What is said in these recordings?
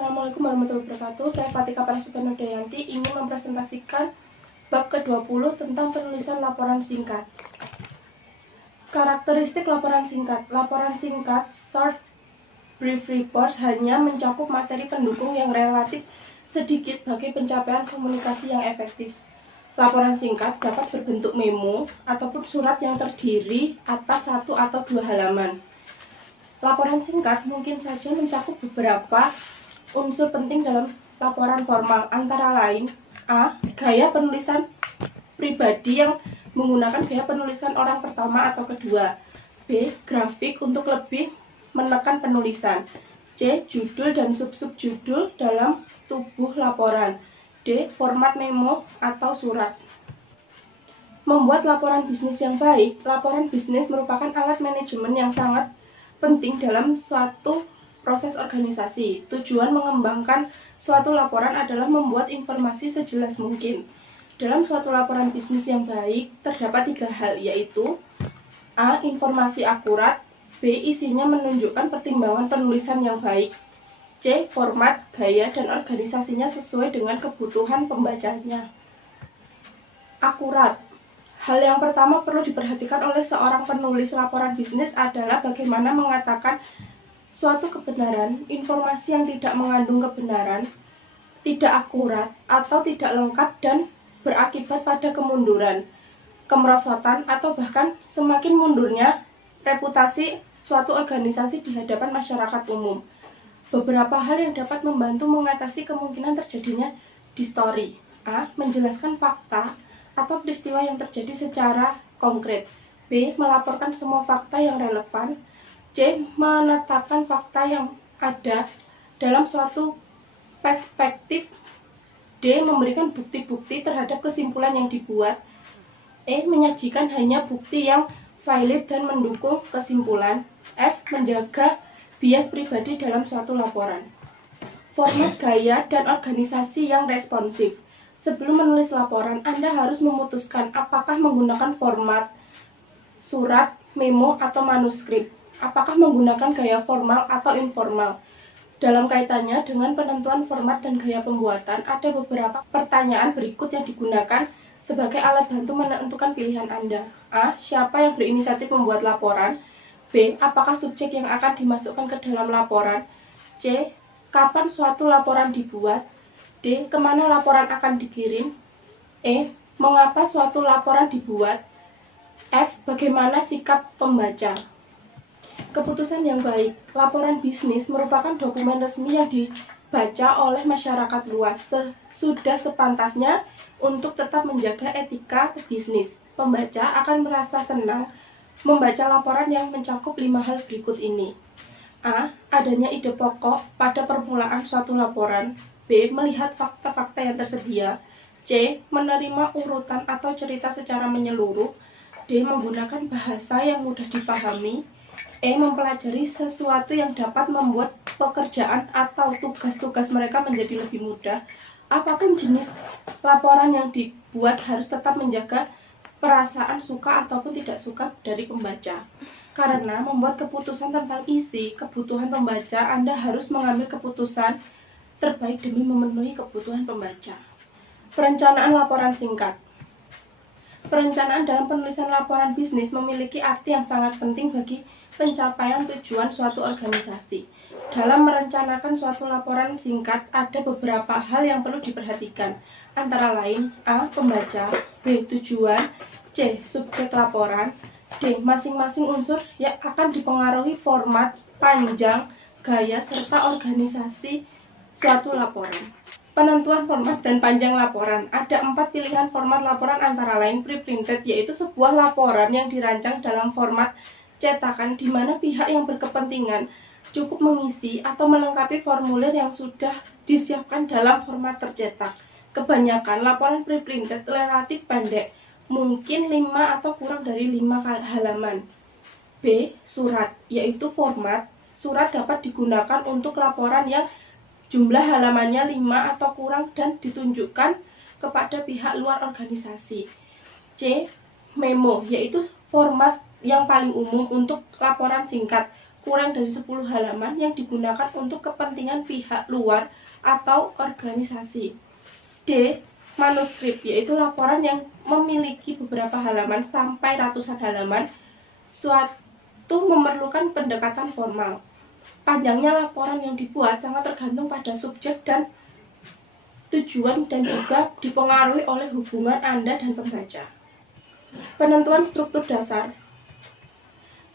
Assalamualaikum warahmatullahi wabarakatuh. Saya Fatika Prasetyo Dayanti ingin mempresentasikan bab ke-20 tentang penulisan laporan singkat. Karakteristik laporan singkat. Laporan singkat short brief report hanya mencakup materi pendukung yang relatif sedikit bagi pencapaian komunikasi yang efektif. Laporan singkat dapat berbentuk memo ataupun surat yang terdiri atas 1 atau 2 halaman. Laporan singkat mungkin saja mencakup beberapa unsur penting dalam laporan formal, antara lain A. Gaya penulisan pribadi yang menggunakan gaya penulisan orang pertama atau kedua. B. Grafik untuk lebih menekan penulisan. C. Judul dan sub-judul dalam tubuh laporan. D. Format memo atau surat. Membuat laporan bisnis yang baik. Laporan bisnis merupakan alat manajemen yang sangat penting dalam suatu proses organisasi. Tujuan mengembangkan suatu laporan adalah membuat informasi sejelas mungkin. Dalam suatu laporan bisnis yang baik, terdapat 3 hal, yaitu A. Informasi akurat. B. Isinya menunjukkan pertimbangan penulisan yang baik. C. Format, gaya, dan organisasinya sesuai dengan kebutuhan pembacanya. Akurat. Hal yang pertama perlu diperhatikan oleh seorang penulis laporan bisnis adalah bagaimana mengatakan suatu kebenaran. Informasi yang tidak mengandung kebenaran, tidak akurat, atau tidak lengkap dan berakibat pada kemunduran, kemerosotan, atau bahkan semakin mundurnya reputasi suatu organisasi di hadapan masyarakat umum. Beberapa hal yang dapat membantu mengatasi kemungkinan terjadinya distori. A. Menjelaskan fakta atau peristiwa yang terjadi secara konkret. B. Melaporkan semua fakta yang relevan. C. Menetapkan fakta yang ada dalam suatu perspektif. D. Memberikan bukti-bukti terhadap kesimpulan yang dibuat. E. Menyajikan hanya bukti yang valid dan mendukung kesimpulan. F. Menjaga bias pribadi dalam suatu laporan. Format, gaya, dan organisasi yang responsif. Sebelum menulis laporan, Anda harus memutuskan apakah menggunakan format surat, memo, atau manuskrip. Apakah menggunakan gaya formal atau informal. Dalam kaitannya dengan penentuan format dan gaya pembuatan, ada beberapa pertanyaan berikut yang digunakan sebagai alat bantu menentukan pilihan Anda. A. Siapa yang berinisiatif membuat laporan? B. Apakah subjek yang akan dimasukkan ke dalam laporan? C. Kapan suatu laporan dibuat? D. Kemana laporan akan dikirim? E. Mengapa suatu laporan dibuat? F. Bagaimana sikap pembaca? Keputusan yang baik. Laporan bisnis merupakan dokumen resmi yang dibaca oleh masyarakat luas. Sudah sepantasnya untuk tetap menjaga etika bisnis. Pembaca akan merasa senang membaca laporan yang mencakup 5 hal berikut ini. A. Adanya ide pokok pada permulaan suatu laporan. B. Melihat fakta-fakta yang tersedia. C. Menerima urutan atau cerita secara menyeluruh. D. Menggunakan bahasa yang mudah dipahami. E. Mempelajari sesuatu yang dapat membuat pekerjaan atau tugas-tugas mereka menjadi lebih mudah. Apapun jenis laporan yang dibuat harus tetap menjaga perasaan suka ataupun tidak suka dari pembaca. Karena membuat keputusan tentang isi kebutuhan pembaca, Anda harus mengambil keputusan terbaik demi memenuhi kebutuhan pembaca. Perencanaan laporan singkat. Perencanaan dalam penulisan laporan bisnis memiliki arti yang sangat penting bagi pencapaian tujuan suatu organisasi. Dalam merencanakan suatu laporan singkat, ada beberapa hal yang perlu diperhatikan, antara lain A. Pembaca. B. Tujuan. C. Subjek laporan. D. Masing-masing unsur yang akan dipengaruhi format, panjang, gaya, serta organisasi suatu laporan. Penentuan format dan panjang laporan. Ada 4 pilihan format laporan, antara lain pre-printed, yaitu sebuah laporan yang dirancang dalam format cetakan di mana pihak yang berkepentingan cukup mengisi atau melengkapi formulir yang sudah disiapkan dalam format tercetak. Kebanyakan laporan pre-printed relatif pendek, mungkin 5 atau kurang dari 5 halaman. B. Surat, yaitu format surat dapat digunakan untuk laporan yang jumlah halamannya 5 atau kurang dan ditunjukkan kepada pihak luar organisasi. C. Memo, yaitu format yang paling umum untuk laporan singkat. kurang dari 10 halaman yang digunakan untuk kepentingan pihak luar atau organisasi. D. Manuskrip, yaitu laporan yang memiliki beberapa halaman sampai ratusan halaman, suatu memerlukan pendekatan formal. Panjangnya laporan yang dibuat sangat tergantung pada subjek dan tujuan dan juga dipengaruhi oleh hubungan Anda dan pembaca. Penentuan struktur dasar.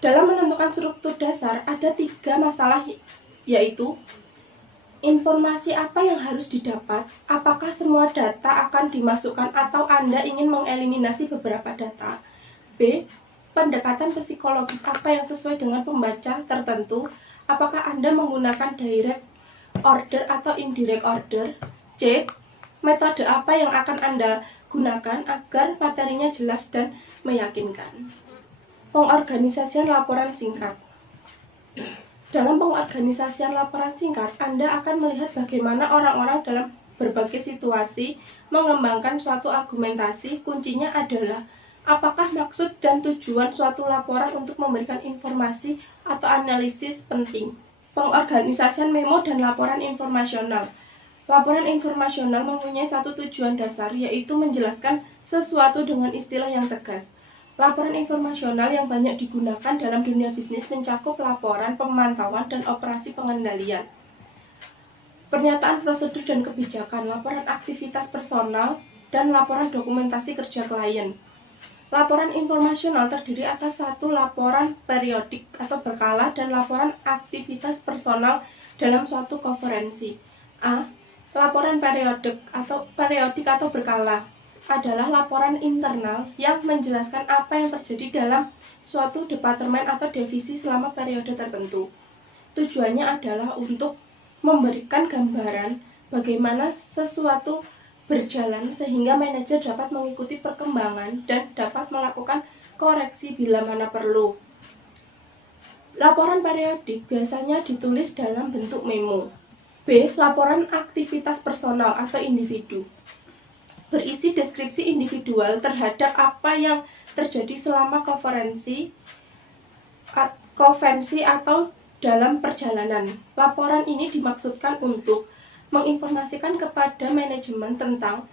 Dalam menentukan struktur dasar ada 3 masalah, yaitu informasi apa yang harus didapat, apakah semua data akan dimasukkan atau Anda ingin mengeliminasi beberapa data. B. Pendekatan psikologis apa yang sesuai dengan pembaca tertentu, apakah Anda menggunakan direct order atau indirect order. C. Metode apa yang akan Anda gunakan agar materinya jelas dan meyakinkan. Pengorganisasian laporan singkat. Dalam pengorganisasian laporan singkat, Anda akan melihat bagaimana orang-orang dalam berbagai situasi mengembangkan suatu argumentasi. Kuncinya adalah apakah maksud dan tujuan suatu laporan untuk memberikan informasi atau analisis penting. Pengorganisasian memo dan laporan informasional. Laporan informasional mempunyai satu tujuan dasar, yaitu menjelaskan sesuatu dengan istilah yang tegas. Laporan informasional yang banyak digunakan dalam dunia bisnis mencakup laporan, pemantauan, dan operasi pengendalian. Pernyataan prosedur dan kebijakan, laporan aktivitas personal, dan laporan dokumentasi kerja klien. Laporan informasional terdiri atas satu laporan periodik atau berkala dan laporan aktivitas personal dalam suatu konferensi. A. Laporan periodik atau berkala adalah laporan internal yang menjelaskan apa yang terjadi dalam suatu departemen atau divisi selama periode tertentu. Tujuannya adalah untuk memberikan gambaran bagaimana sesuatu berjalan sehingga manajer dapat mengikuti perkembangan dan dapat melakukan koreksi bila mana perlu. Laporan periodik biasanya ditulis dalam bentuk memo. B. Laporan aktivitas personal atau individu. Berisi deskripsi individual terhadap apa yang terjadi selama konvensi atau dalam perjalanan. Laporan ini dimaksudkan untuk menginformasikan kepada manajemen tentang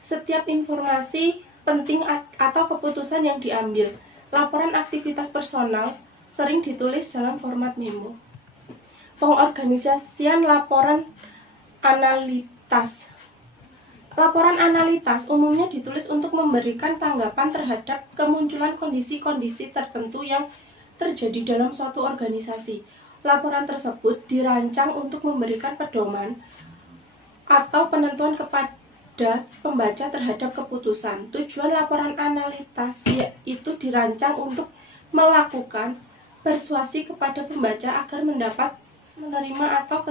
setiap informasi penting atau keputusan yang diambil. Laporan aktivitas personal sering ditulis dalam format memo. Pengorganisasian laporan analitas. Laporan analitas umumnya ditulis untuk memberikan tanggapan terhadap kemunculan kondisi-kondisi tertentu yang terjadi dalam suatu organisasi. Laporan tersebut dirancang untuk memberikan pedoman atau penentuan kepada pembaca terhadap keputusan. Tujuan laporan analitas yaitu dirancang untuk melakukan persuasi kepada pembaca agar menerima atau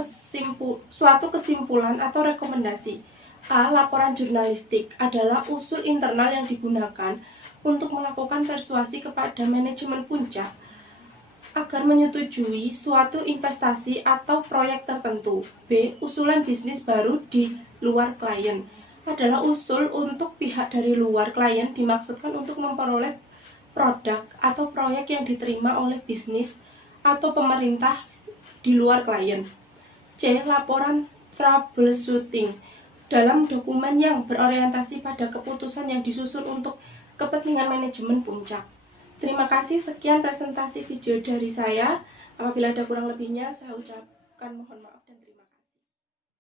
suatu kesimpulan atau rekomendasi. A. Laporan jurnalistik adalah usul internal yang digunakan untuk melakukan persuasi kepada manajemen puncak agar menyetujui suatu investasi atau proyek tertentu. B. Usulan bisnis baru di luar klien adalah usul untuk pihak dari luar klien dimaksudkan untuk memperoleh produk atau proyek yang diterima oleh bisnis atau pemerintah di luar klien. C. Laporan troubleshooting dalam dokumen yang berorientasi pada keputusan yang disusun untuk kepentingan manajemen puncak. Terima kasih, sekian presentasi video dari saya. Apabila ada kurang lebihnya, saya ucapkan mohon maaf dan terima kasih.